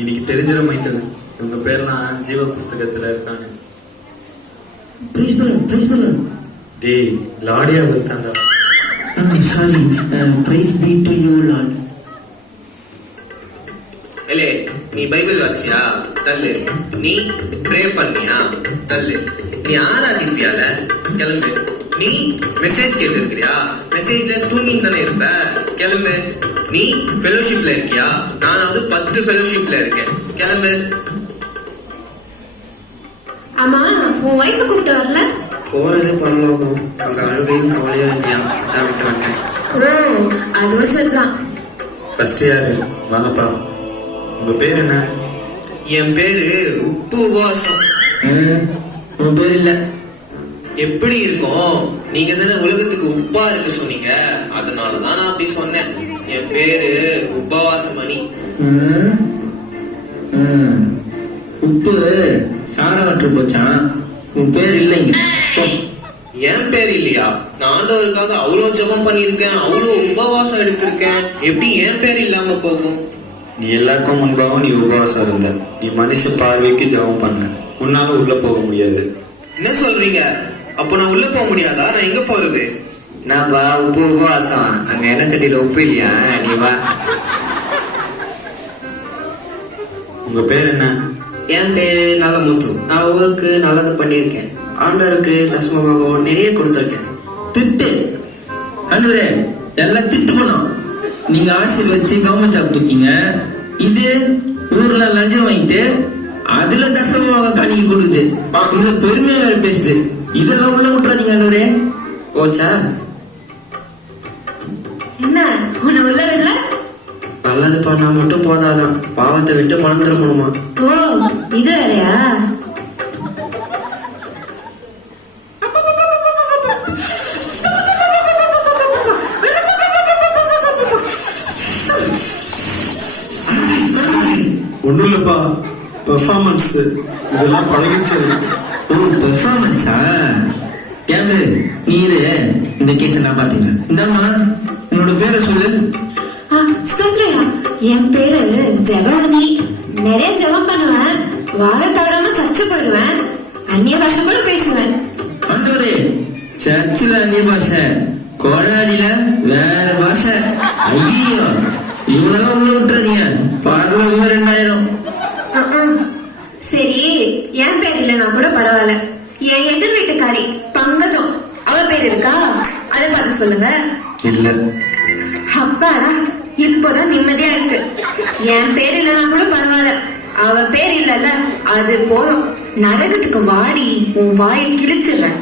இன்னைக்கு தெரிஞ்சிட மைத்தது உங்க பேர்லாம் ஜீவ புஸ்தகத்துல இருக்காங்க. டேய் லாடியா வருத்தாண்டா. Sorry, praise be to you lord. ஏலே நீ பைபிள் வாசியா தள்ளு, நீ ப்ரே பண்ணியா தள்ளு, நீ ஆராதிப்பியால கிளம்பு, நீ மெசேஜ் கேட்டு இருக்கிறியா மெசேஜ்ல தூங்கின்னு தானே இருப்ப கிளம்பு, நீ ஃபெலோஷிப்ல இருக்கியா நானாவது 10 ஃபெலோஷிப்ல இருக்கேன் கிளம்பு. ஆமா உன் வைஃப கூப்பிட்டு வரல? போறது பரலோகம், அங்க அழுகையும் கவலையும் இல்லையா, அதான் விட்டு வந்துட்டேன். ஓ அதுவும் சரிதான். ஃபர்ஸ்ட் யாரு வாங்கப்பா. உங்க பேர் என்ன? என் பேரு உப்பு உபவாசம். உன் பேர் இல்ல. எப்படி இருக்கும், நீங்க தானே உலகத்துக்கு உப்பா இருக்க சொன்னீங்க, அதனாலதான் நான் அப்படி சொன்னேன். என் பேரு உபவாசமணி. உப்பு சாரவற்று போச்சான். உன் பேர் இல்லைங்க. என் பேர் இல்லையா? நான் ஆண்டவருக்காக அவ்வளவு ஜெபம் பண்ணிருக்கேன், அவ்வளவு உபவாசம் எடுத்திருக்கேன், எப்படி என் பேர் இல்லாம போகும்? நீ எல்லாருக்கும் முன்பாகவும் நீ உபவாசம் இருந்த, நீ மனுஷ பார்வைக்கு ஜெபம் பண்ண, உன்னால உள்ள போக முடியாது. என்ன சொல்றீங்க? அப்போ நான் உள்ள போக முடியாதா? நான் எங்க போறது? என்னப்பா உப்பு உபவாசம், அங்க என்ன சட்டியில உப்பு இல்லையா, நீ வா. உங்க பேர் என்ன? என் பேரு நலமுத்து. நான் ஊருக்கு நல்லது பண்ணியிருக்கேன், ஆண்டவருக்கு தசமபாகம் நிறைய கொடுத்துருக்கேன். திட்டு ஆண்டவரே, எல்லாம் திட்டு பண்ணோம். நீங்க ஆசீர்வதிச்சு கவர்மெண்ட் ஜாப் கொடுத்தீங்க, இது ஊர்ல லஞ்சம் வாங்கிட்டு அதுல தசமமாக காணிக்க கொடுக்குது, இதுல பெருமையா வேற பேசுது. இதெல்லாம் உள்ள விட்டுறாதீங்க ஆண்டவரே. போச்சா? என்ன உன்னை உள்ள விடல? நல்லது பண்ணா மட்டும் போதாதான், பாவத்தை விட்டு பணம் திரும்பணுமா? ஓ இது வேறையா? ஒண்ணும் இல்லப்பா, பெர்ஃபார்மன்ஸ் இதெல்லாம் பழகிடுச்சு. ஓ பெர்ஃபார்மன்ஸா? கேளு நீரு இந்த கேஸ் எல்லாம் பாத்தீங்க. இந்தாம்மா உன்னோட பேரை சொல்லு. ஸ்தோத்ரையா, என் பேரு ஜெபமணி. நிறைய ஜெபம் பண்ணுவேன், வார தவறாம சர்ச்சு போயிடுவேன், அந்நிய பாஷை கூட பேசுவேன். ஆண்டவரே, சர்ச்சில் அந்நிய பாஷை, கோடாடியில வேற பாஷை. ஐயோ இவனெல்லாம் உள்ள விட்டுறீங்க, பார்லோகம் 2000. சரி என் பேர் இல்லைன்னா கூட பரவாயில்ல, என் எதிர் வீட்டுக்காரி பங்கஜம், அவ பேர் இருக்கா? அதை பார்த்து சொல்லுங்க. இல்ல. அப்பாடா, இப்போதான் நிம்மதியா இருக்கு. என் பேர் இல்லைன்னா கூட பரவாயில்ல, அவ பேர் இல்லல்ல அது போதும். நரகத்துக்கு வாடி உன் வாயை கிழிச்சிடுறேன்.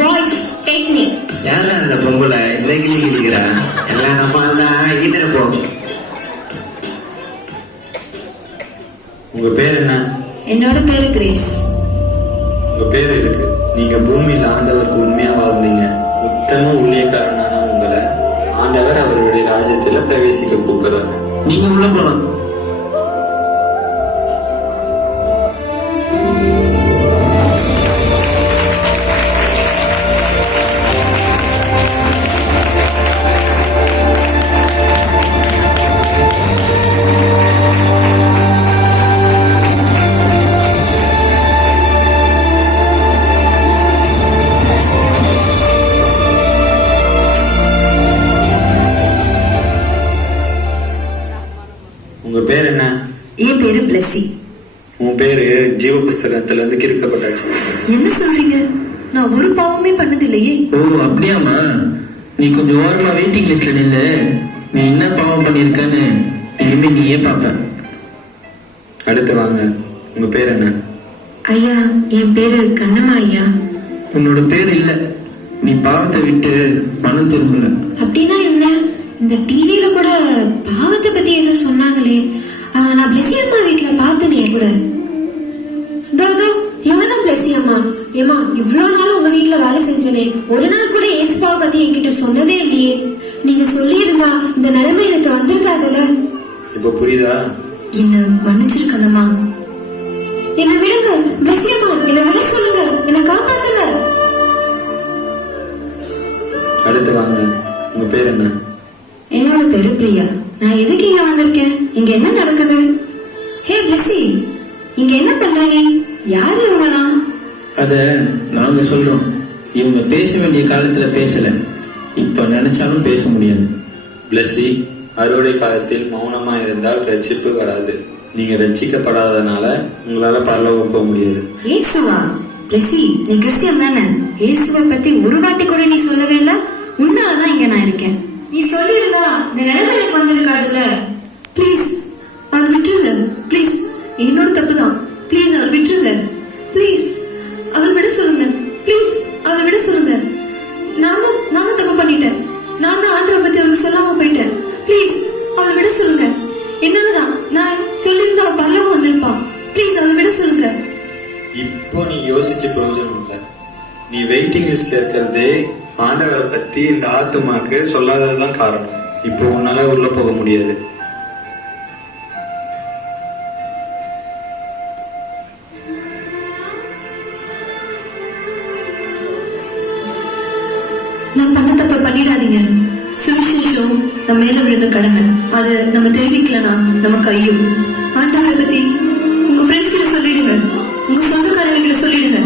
Boys take me. யாரா அந்த பொம்பளை இந்த கிளி கிளிக்கிறா? எல்லாம் நம்ம தான் ஈத்தனை போ. உங்க பேர் என்ன? என்னோட பேரு கிரேஸ். உங்க பேர் இருக்கு. நீங்க பூமியில ஆண்டவருக்கு உண்மையா வாழ்ந்தீங்க. உத்தம ஊழியக்காரனான உங்களை ஆண்டவர் அவருடைய ராஜ்யத்துல பிரவேசிக்க கூப்பிடுறாரு. நீங்க உள்ள போலாம். உங்க பேர் என்ன? என் பேரு பிளஸி. உன் பேரு ஜீவ புஸ்தகத்துல இருந்து கிறுக்கப்பட்டாச்சு. என்ன சொல்றீங்க? நான் ஒரு பாவமே பண்ணதில்லையே. ஓ அப்படியாமா? நீ கொஞ்சம் ஓரமா வெயிட்டிங் லிஸ்ட்ல நில்லு, நீ என்ன பாவம் பண்ணிருக்கன்னு திரும்பி நீயே பாப்ப. அடுத்து வாங்க. உங்க பேர் என்ன? ஐயா என் பேரு கண்ணம்மா ஐயா. உன்னோட பேர் இல்ல, நீ பாவத்தை விட்டு மனம் திரும்பல. அப்படின்னா என்ன? இந்த டிவியில கூட பாவத்தை பத்தி ஏதோ சொன்னாங்களே, நான் பிளஸி அம்மா வீட்டுல பார்த்தனே கூட. இவங்கதான் பிளஸி அம்மா. ஏமா இவ்வளவு நாள் உங்க வீட்டுல வேலை செஞ்சனே, ஒரு நாள் கூட ஏசுபாவை பத்தி என்கிட்ட சொன்னதே இல்லையே. நீங்க சொல்லி இருந்தா இந்த நிலைமை எனக்கு வந்திருக்காதுல்ல. இப்ப புரியுதா? என்ன மன்னிச்சிருக்கணுமா? என்ன விடுங்க பிளஸி அம்மா, என்ன விட சொல்லுங்க, என்ன காப்பாத்துங்க. அடுத்து வாங்க. உங்க பேர் என்ன? பேரு பிரியா. நான் எதுக்கு இங்க வந்திருக்கேன்? இங்க என்ன நடக்குது? ஹே பிளஸி, இங்க என்ன பண்ற நீ? யாரு இவங்கலாம்? அத நாங்க சொல்றோம். இவங்க பேச வேண்டிய காலத்துல பேசல, இப்ப நினைச்சாலும் பேச முடியாது. பிளஸி, அறுவடை காலத்தில் மௌனமா இருந்தால் ரட்சிப்பு வராது. நீங்க ரட்சிக்கப்படாதனால உங்களால பரலோகம் போக முடியாது. இயேசுவா? பிளஸி, நீ கிறிஸ்டியன் தானே? இயேசுவை பத்தி ஒரு வாட்டி கூட நீ சொல்லவே இல்ல. உன்னாலதான் இங்க நான் இருக்கேன். நீ சொல்லிருந்தா இந்த நிலைமை எனக்கு வந்திருக்காதுல்ல. ப்ளீஸ் அவள் விட்டுருங்க. ப்ளீஸ், என்னோட தப்பு தான். ப்ளீஸ் அவள் விட்டுருங்க. ப்ளீஸ் அவள் விட சொல்லுங்க. ப்ளீஸ் அவள் விட சொல்லுங்க. நானும் தப்பு பண்ணிட்டேன். நான் தான் ஆண்டவரை பத்தி அவளுக்கு சொல்லாம போயிட்டேன். ப்ளீஸ் அவள் விட சொல்லுங்க. என்னாலதான் நான் சொல்லியிருந்தா அவள் பரலோகம் வந்திருப்பான். ப்ளீஸ் அவள் விட சொல்லுங்க. இப்போ நீ யோசிச்சு பிரயோஜனம் இல்லை. நீ வெயிட்டிங் லிஸ்ட்ல இருக்கிறதே ஆண்டவரை பத்தி இந்த ஆத்துமாக்கு சொல்லாததுதான் காரணம். இப்போ உன்னால உள்ள போக முடியாது. நான் பண்ண தப்ப பண்ணிடாதீங்க. சுவிசேஷம் நம்ம மேல விழுந்த கடமை. அது நம்ம தெரிவிக்கலனா நமக்கு ஐயோ. ஆண்டவரை பத்தி உங்க ஃப்ரெண்ட்ஸ் கிட்ட சொல்லிடுங்க. உங்க சொந்தக்காரங்க கிட்ட சொல்லிடுங்க.